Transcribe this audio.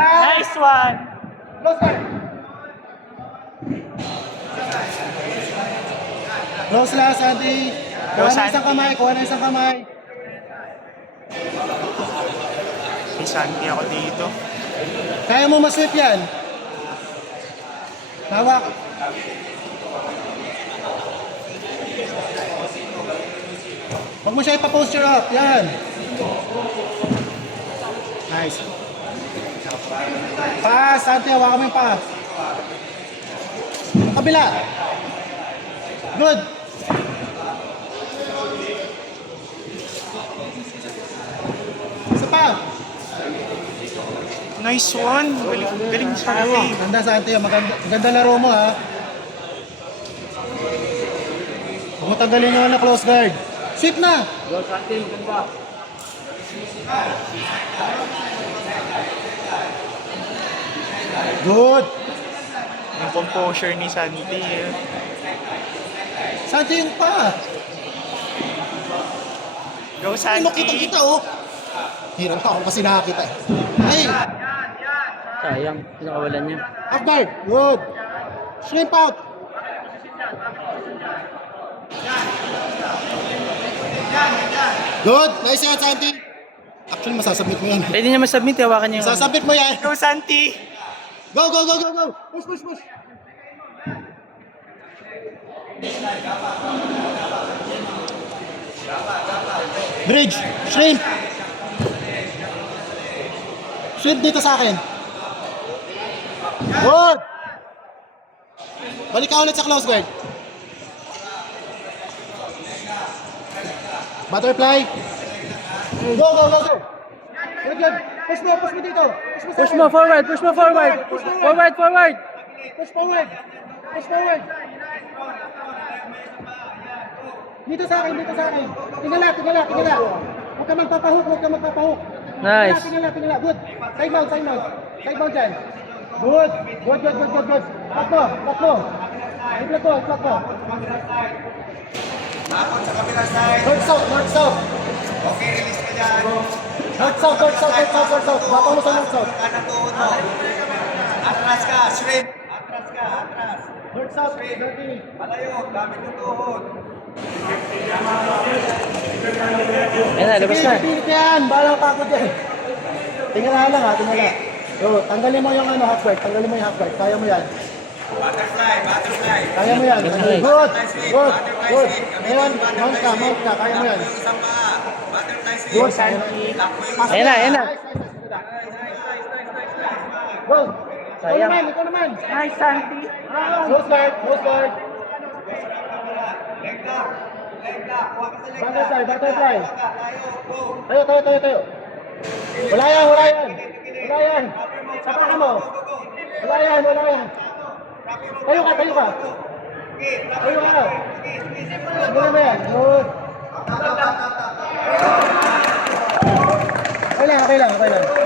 Nice one. Close lang, Santi. Go, Kuha na Santi. isang kamay, kuha na isang kamay. May Santi ako dito. Kaya mo masweep yan. Hawak. Huwag mo siya ipa-posture up. Yan. Nice. Pass, Santi. Hawakan mo yung pass. Kabila. Good. Isa pa. Nice one. Galing Santi. Ganda, Santi. Maganda laro mo, ha. Huwag mo tanggalin yung close guard. Sweep na. Go, Santi. Ganda. Good. Yung composure ni Santi. Santi yung pa. Go Ay, mo Santi. kita, oh. Hirap ako kasi nakakita, eh. Ay, Sayang. Pinakawalan niya. half guard. Good. Shrimp out. Good. Nice shot, Santi. Actually, masasubmit mo yan. Pwede niya masubmit. Hawakan niya yung... Masasubmit mo yan. Go Santi. Go, go, go, go, go. Push, push, push. Bridge. Shrimp. Shrimp dito sa akin. Good. Balik ka ulit sa close guard. Butterfly. Go, go, go, go. Good, good. Push mo dito. Push Push sa mo akin. forward. Push mo forward. Forward, forward. Push forward. Push forward. Dito sa akin, dito sa akin. Tingala. Huwag ka magpapahuk. Nice. Tingala. Good. Side mount. Side mount dyan. Good. Takbo. Iplot mo. North south. Okay, release ka dyan. North south. Baka mo sa north south. Kanang tuhod mo. Atras ka, shrimp. Atras. North south. Dirty. Palayo, gamit yung tuhod. Ayan na, labas na. Pilit yan. Balang takot yan. Tingala lang, ha. So, tanggalin mo yung half guard. Kaya mo yan. Butterfly. Kaya mo yan. Good. Ngayon, mount ka. Kaya mo yan. Yung isang paa. Butterfly sweep. Good. Santi. Ayan na. Go. Sayang. Ikaw naman. Nice Santi. Close guard. Leg lock. Kuha ka sa leg lock. Butterfly. Tayo, go. Tayo. Wala yan. Saka ka mo. Wala yan. Tayo ka. Wala na yan. Good. Okay lang.